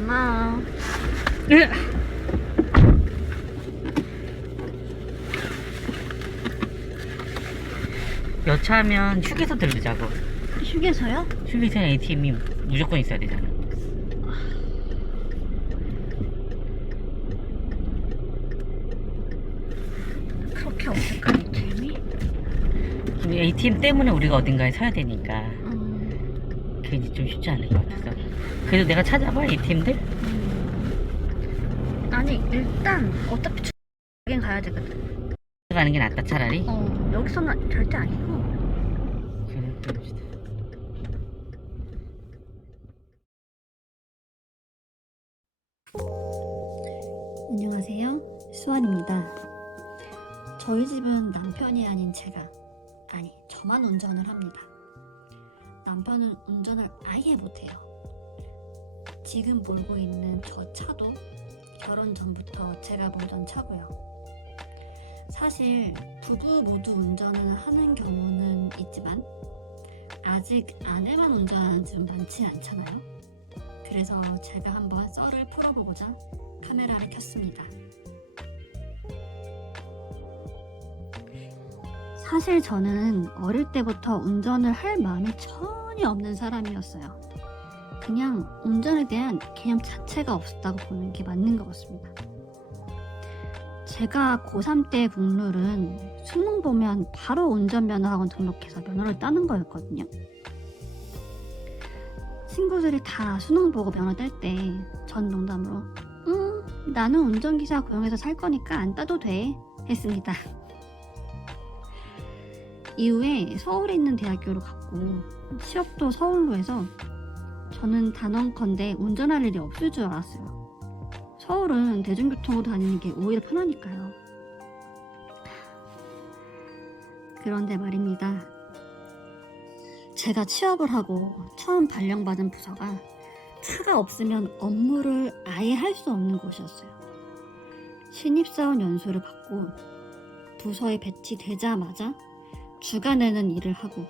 엄마. 여차하면 휴게소 들르자고. 휴게소요? 휴게소에 ATM이 무조건 있어야 되잖아. 그렇게 없을까, ATM이? ATM 때문에 우리가 어딘가에 서야 되니까 그게 이제 좀 쉽지 않을 것 같아서. 그래도 내가 찾아봐, ATM들? 아니, 일단 어차피 가긴 가야 되거든. 가는 게 낫다, 차라리. 여기서는 절대 아니고. 그래, 그럽시다. 안녕하세요. 수환입니다. 저희 집은 남편이 아닌 저만 운전을 합니다. 남편은 운전을 아예 못해요. 지금 몰고 있는 저 차도 결혼 전부터 제가 몰던 차고요. 사실 부부 모두 운전을 하는 경우는 있지만 아직 아내만 운전하는 집은 많지 않잖아요. 그래서 제가 한번 썰을 풀어보고자 카메라를 켰습니다. 사실 저는 어릴 때부터 운전을 할 마음이 전혀 없는 사람이었어요. 그냥 운전에 대한 개념 자체가 없었다고 보는 게 맞는 것 같습니다. 제가 고3 때 국룰은 수능 보면 바로 운전면허 학원 등록해서 면허를 따는 거였거든요. 친구들이 다 수능 보고 면허 딸 때 전 농담으로 나는 운전기사 고용해서 살 거니까 안 따도 돼 했습니다. 이후에 서울에 있는 대학교를 갔고 취업도 서울로 해서 저는 단언컨대 운전할 일이 없을 줄 알았어요. 서울은 대중교통으로 다니는 게 오히려 편하니까요. 그런데 말입니다. 제가 취업을 하고 처음 발령받은 부서가 차가 없으면 업무를 아예 할 수 없는 곳이었어요. 신입사원 연수를 받고 부서에 배치되자마자 주간에는 일을 하고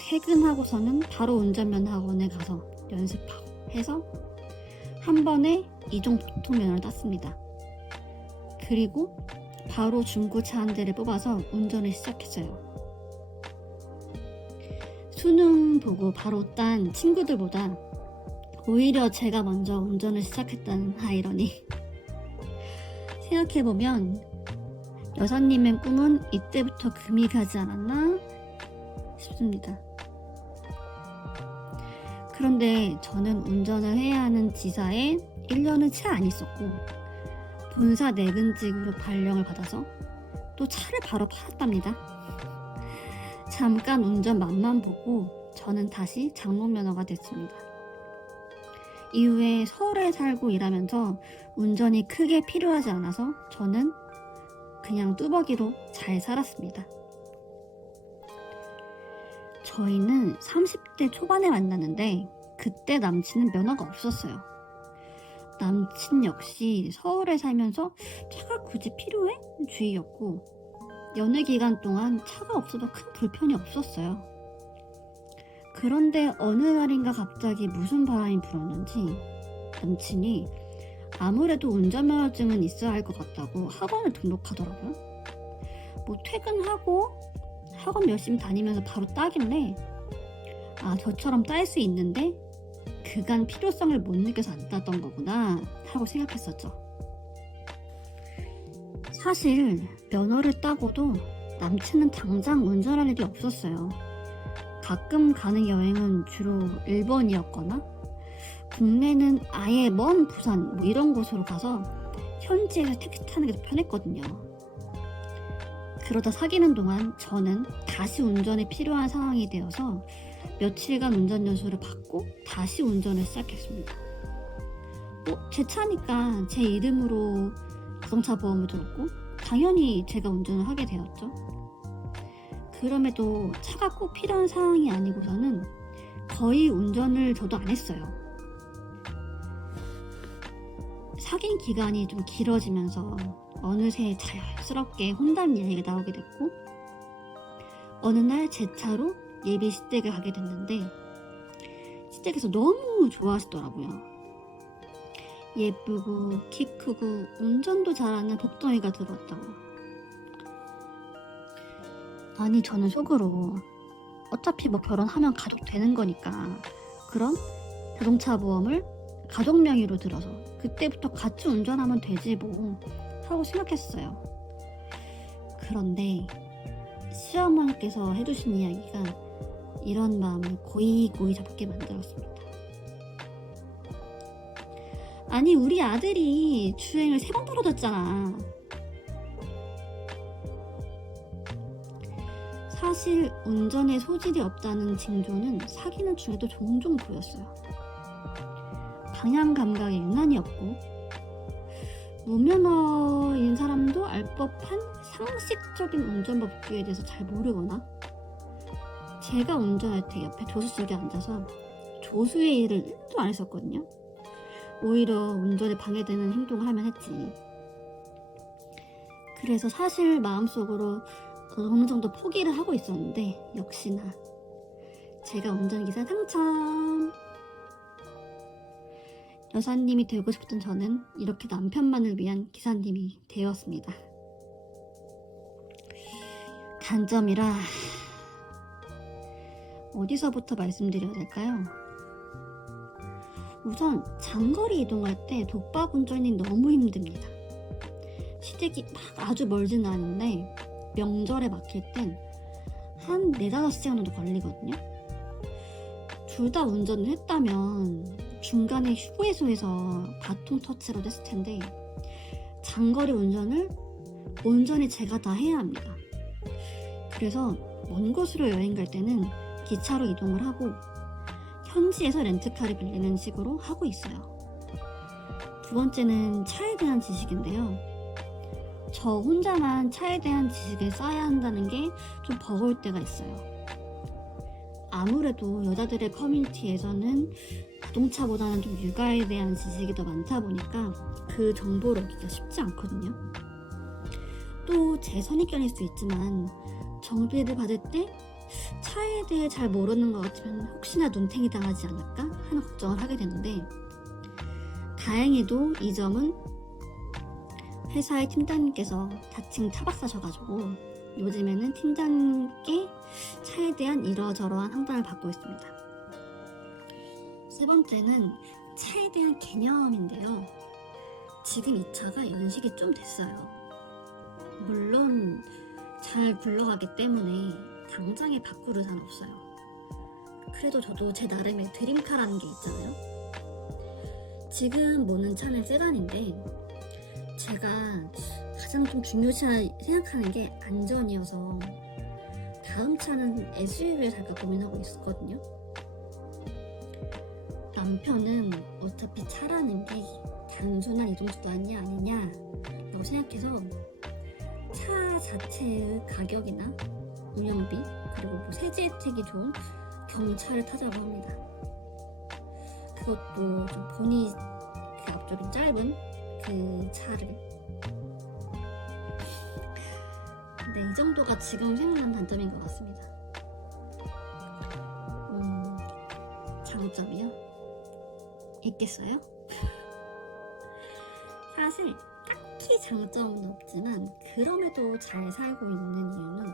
퇴근하고서는 바로 운전면허 학원에 가서 연습하고 해서 한 번에 이종 보통면허를 땄습니다. 그리고 바로 중고차 한 대를 뽑아서 운전을 시작했어요. 수능 보고 바로 딴 친구들보다 오히려 제가 먼저 운전을 시작했다는 아이러니. 생각해보면 여사님의 꿈은 이때부터 금이 가지 않았나 싶습니다. 그런데 저는 운전을 해야 하는 지사에 1년을 채 안 있었고 본사 내근직으로 발령을 받아서 또 차를 바로 팔았답니다. 잠깐 운전 맛만 보고 저는 다시 장롱면허가 됐습니다. 이후에 서울에 살고 일하면서 운전이 크게 필요하지 않아서 저는 그냥 뚜벅이로 잘 살았습니다. 저희는 30대 초반에 만났는데 그때 남친은 면허가 없었어요. 남친 역시 서울에 살면서 차가 굳이 필요해? 주의였고 연애 기간 동안 차가 없어도 큰 불편이 없었어요. 그런데 어느 날인가 갑자기 무슨 바람이 불었는지 남친이 아무래도 운전면허증은 있어야 할 것 같다고 학원을 등록하더라고요. 퇴근하고 학원 열심히 다니면서 바로 따길래 저처럼 딸 수 있는데 그간 필요성을 못 느껴서 안 땄던 거구나 하고 생각했었죠. 사실 면허를 따고도 남친은 당장 운전할 일이 없었어요. 가끔 가는 여행은 주로 일본이었거나 국내는 아예 먼 부산 이런 곳으로 가서 현지에서 택시 타는 게 더 편했거든요. 그러다 사귀는 동안 저는 다시 운전이 필요한 상황이 되어서 며칠간 운전 연수를 받고 다시 운전을 시작했습니다. 제 차니까 제 이름으로 자동차 보험을 들었고 당연히 제가 운전을 하게 되었죠. 그럼에도 차가 꼭 필요한 상황이 아니고서는 거의 운전을 저도 안 했어요. 사귄 기간이 좀 길어지면서 어느새 자연스럽게 혼담 이야기가 나오게 됐고 어느 날 제 차로 예비 시댁을 가게 됐는데 시댁에서 너무 좋아하시더라고요. 예쁘고 키 크고 운전도 잘하는 복덩이가 들어왔다고. 아니 저는 속으로 어차피 뭐 결혼하면 가족 되는 거니까 그럼 자동차 보험을 가족 명의로 들어서 그때부터 같이 운전하면 되지 뭐 하고 생각했어요. 그런데 시어머니께서 해주신 이야기가 이런 마음을 고이고이 잡게 만들었습니다. 아니 우리 아들이 주행을 3번 떨어졌잖아. 사실 운전에 소질이 없다는 징조는 사귀는 중에도 종종 보였어요. 방향 감각이 유난히 없고 무면허인 사람도 알 법한 상식적인 운전 법규에 대해서 잘 모르거나 제가 운전할 때 옆에 조수석에 앉아서 조수의 일을 1도 안 했었거든요. 오히려 운전에 방해되는 행동을 하면 했지. 그래서 사실 마음속으로 어느 정도 포기를 하고 있었는데 역시나 제가 운전기사 당첨! 여사님이 되고 싶던 저는 이렇게 남편만을 위한 기사님이 되었습니다. 단점이라 어디서부터 말씀드려야 될까요? 우선 장거리 이동할 때 독박 운전이 너무 힘듭니다. 시댁이 막 아주 멀지는 않은데 명절에 막힐 땐 한 4-5시간 정도 걸리거든요. 둘 다 운전을 했다면 중간에 휴게소에서 바통 터치라도 했을 텐데 장거리 운전을 온전히 제가 다 해야 합니다. 그래서 먼 곳으로 여행 갈 때는 기차로 이동을 하고 현지에서 렌트카를 빌리는 식으로 하고 있어요. 두 번째는 차에 대한 지식인데요. 저 혼자만 차에 대한 지식을 쌓아야 한다는 게 좀 버거울 때가 있어요. 아무래도 여자들의 커뮤니티에서는 자동차보다는 좀 육아에 대한 지식이 더 많다 보니까 그 정보를 얻기가 쉽지 않거든요. 또 제 선입견일 수 있지만 정비를 받을 때 차에 대해 잘 모르는 것 같으면 혹시나 눈탱이 당하지 않을까 하는 걱정을 하게 되는데 다행히도 이 점은 회사의 팀장님께서 자칭 차박사셔가지고 요즘에는 팀장님께 차에 대한 이러저러한 상담을 받고 있습니다. 세 번째는 차에 대한 개념인데요. 지금 이 차가 연식이 좀 됐어요. 물론 잘 굴러가기 때문에 당장에 바꿀 의사는 없어요. 그래도 저도 제 나름의 드림카라는 게 있잖아요. 지금 모는 차는 세단인데 제가 가장 좀 중요시 생각하는 게 안전이어서 다음 차는 SUV를 살까 고민하고 있었거든요. 남편은 어차피 차라는 게 단순한 이동수단이 아니냐 라고 생각해서 차 자체의 가격이나 운영비 그리고 뭐 세제 혜택이 좋은 경차를 타자고 합니다. 그것도 좀 보니 그 앞쪽이 짧은 그 차를. 근데 이 정도가 지금 생각나는 단점인 것 같습니다. 장점이요? 있겠어요? 사실 딱히 장점은 없지만 그럼에도 잘 살고 있는 이유는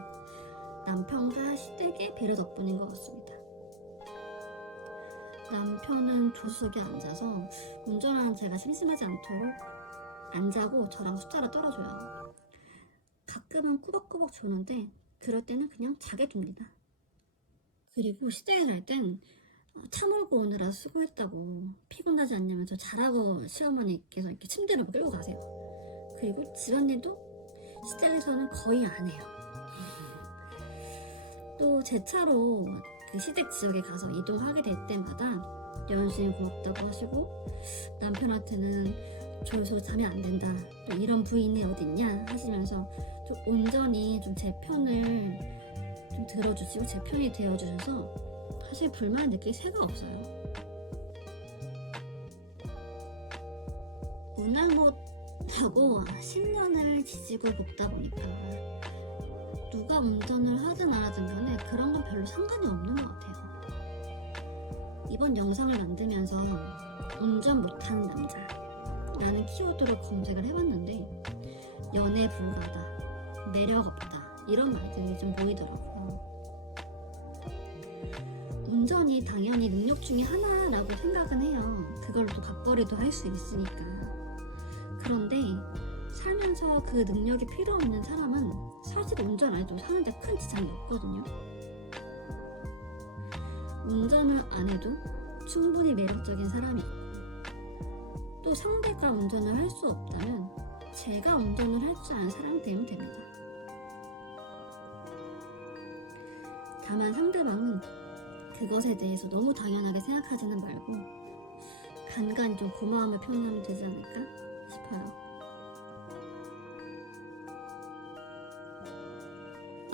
남편과 시댁의 배려 덕분인 것 같습니다. 남편은 조수석에 앉아서 운전하는 제가 심심하지 않도록 안 자고 저랑 숫자를 떨어줘요. 가끔은 꾸벅꾸벅 조는데 그럴 때는 그냥 자게 둡니다. 그리고 시댁에 갈 땐 차 몰고 오느라 수고했다고 피곤하지 않냐면서 자라고 시어머니께서 이렇게 침대로 끌고 가세요. 그리고 집안일도 시댁에서는 거의 안 해요. 또 제 차로 그 시댁 지역에 가서 이동하게 될 때마다 여은씨는 고맙다고 하시고 남편한테는 저기서 자면 안 된다 또 이런 부인이 어딨냐 하시면서 좀 온전히 좀 제 편을 좀 들어주시고 제 편이 되어주셔서 사실 불만 느낄 새가 없어요. 운항못하고 10년을 지지고 볶다 보니까 누가 운전을 하든 안 하든 간에 그런 건 별로 상관이 없는 것 같아요. 이번 영상을 만들면서 운전 못하는 남자 라는 키워드로 검색을 해봤는데 연애 불가다, 매력 없다 이런 말들이 좀 보이더라고요. 운전이 당연히 능력 중에 하나라고 생각은 해요. 그걸로 또 밥벌이도 할 수 있으니까. 그런데 살면서 그 능력이 필요 없는 사람은 사실 운전 안 해도 사는데 큰 지장이 없거든요. 운전을 안 해도 충분히 매력적인 사람이 있고, 또 상대가 운전을 할 수 없다면 제가 운전을 할 줄 아는 사람 되면 됩니다. 다만 상대방은 그것에 대해서 너무 당연하게 생각하지는 말고 간간히 좀 고마움을 표현하면 되지 않을까 싶어요.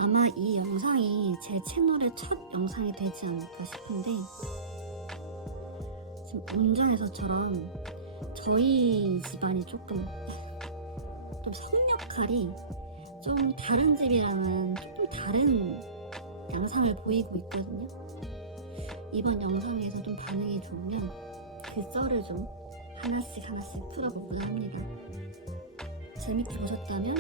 아마 이 영상이 제 채널의 첫 영상이 되지 않을까 싶은데, 지금 운전에서처럼 저희 집안이 조금 성 역할이 좀 다른 집이랑은 조금 다른 양상을 보이고 있거든요. 이번 영상에서 좀 반응이 좋으면 그 썰을 좀 하나씩 풀어보고자 합니다. 재밌게 보셨다면